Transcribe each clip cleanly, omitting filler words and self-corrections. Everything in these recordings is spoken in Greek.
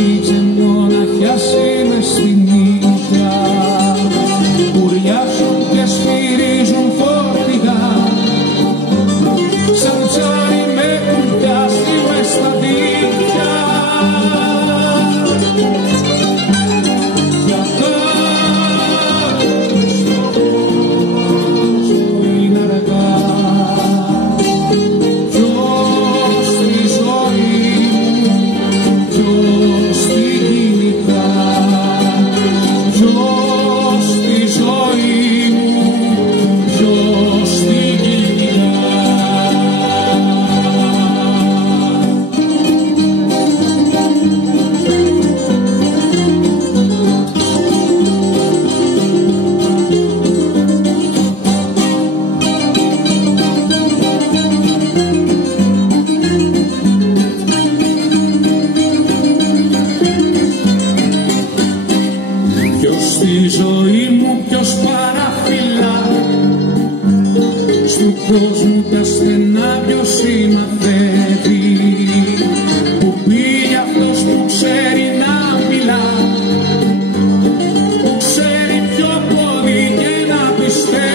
τραβήξε μοναχιάσει μες στη νύχτα, ουριάζουν και σφυρίζουν φορτηγά, σαν τσάρι με έχουν πιάσει μες στα δίχτυα. Για κάτι στον κόσμο είναι αργά, ποιος στη ζωή μου, ποιος τη κυνηγά, ποιος στη ζωή μου, ποιος τη κυνηγά. Ποιος στη ζωή μου, ποιος παραφυλά, στου κόσμου τα στενά ποιος συμμαθεύει, που πήγε αυτός που ξέρει να μιλά, που ξέρει πιο πολύ και να πιστεύει.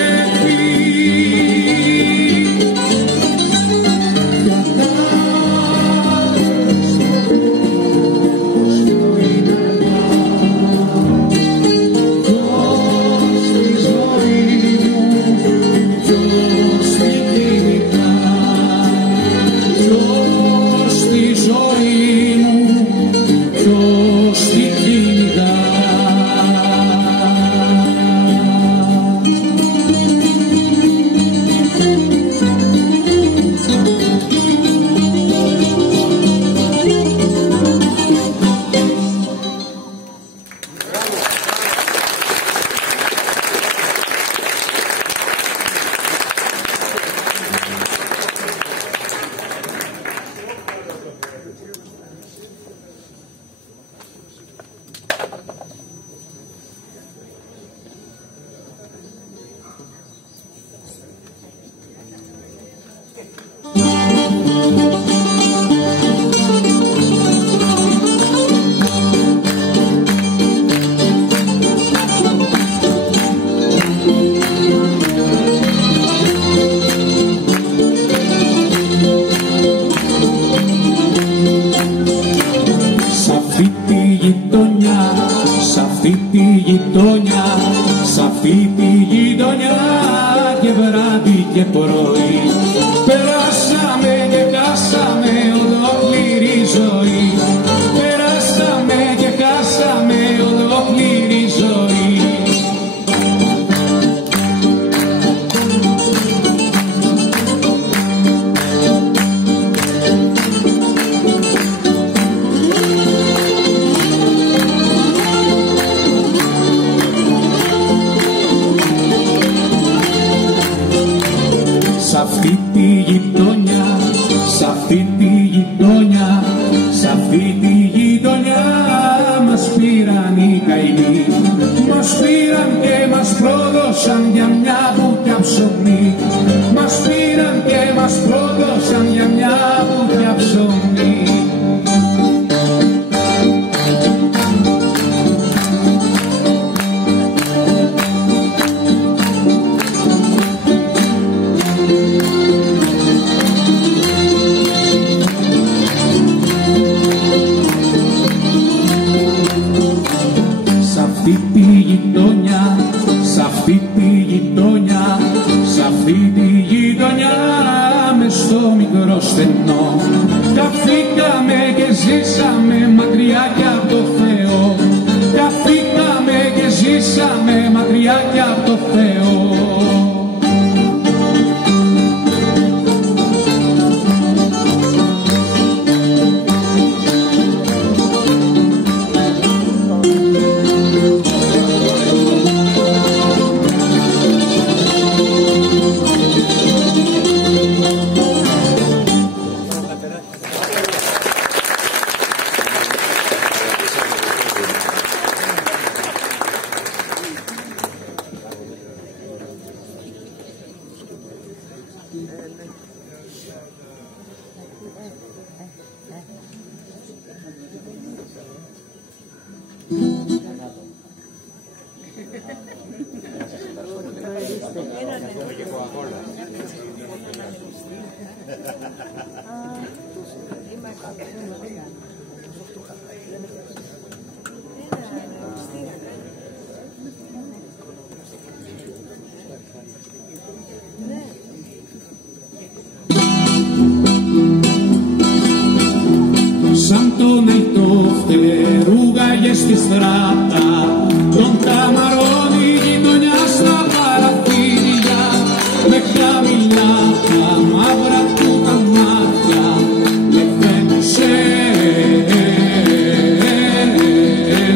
Σ' αυτή τη γειτονιά, σ' αυτή τη γειτονιά και βράδυ και πρωί περάσαμε και χάσαμε ολόκληρη ζωή, περάσαμε και χάσαμε ολόκληρη ζωή. Σ' αυτή τη γειτονιά, σ' αυτή τη γειτονιά, σ' αυτή τη γειτονιά μας πήραν οι καημοί, μας πήραν και μας πρόδωσαν για μια βουτιά ψωμί, μας πήραν και μας πρόδωσαν για μια βουτιά ψωμί. Σ' αυτή τη γειτονιά, σ' αυτή τη γειτονιά, σ' αυτή τη γειτονιά μες στο μικρό στενό καθήκαμε και ζήσαμε μακριά κι από το Θεό, καθήκαμε και ζήσαμε μακριά κι από το Θεό. Σαν τον αϊτό φτερούγαγε στη στράτα, τον καμαρώνει η γειτονιά στα παραθύρια, με χαμηλά τα μαύρα του τα μάτια, με φαίνουσε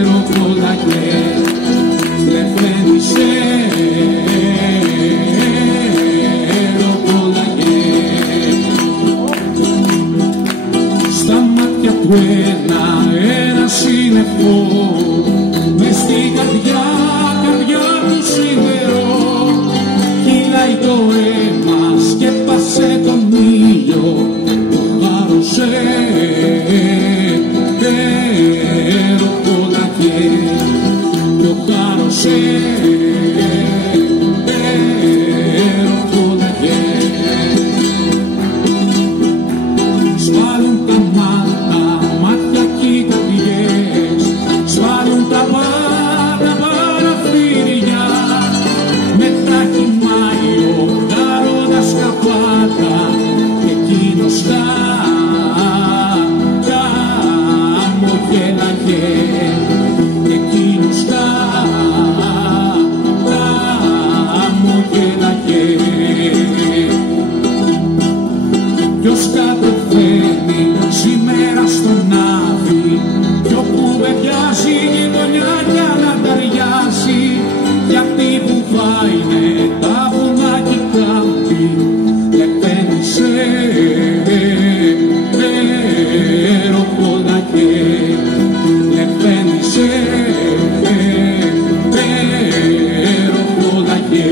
ροκολακέ, με φαίνουσε ροκολακέ. Στα μάτια του ένα σύννεφο, μες στην καρδιά του σίδερο, κυλάει το αίμα, σκέπασε τον ήλιο, το χάρωσε ροκολακέ, το χάρωσε ροκολακέ. Σβάλουν τα μάτια κι οι καρδιές, σβάλουν τα παραθύρια, μετά κοιμάει ο γάροντας καπάτα, και εκείνος χαμογέλαγε, εκείνος χαμογέλαγε. Ποιος κατεβαίνει σήμερα στον Άδη, κι όπου βεβιάζει η γειτονιά για να ταιριάζει, γιατί βουβάινε τα βουνά κι οι κάμποι, επένδυσε ροκολακέ, επένδυσε ροκολακέ.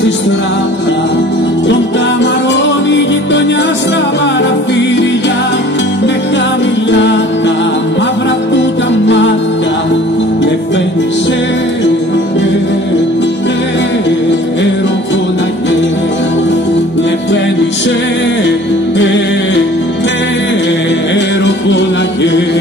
Στη στράτα, τον καμαρώνει η γειτονιά στα παραθύρια, με χαμηλά τα μαύρα του τα μάτια, λεφένισε ροκολακέ, λεφένισε ροκολακέ.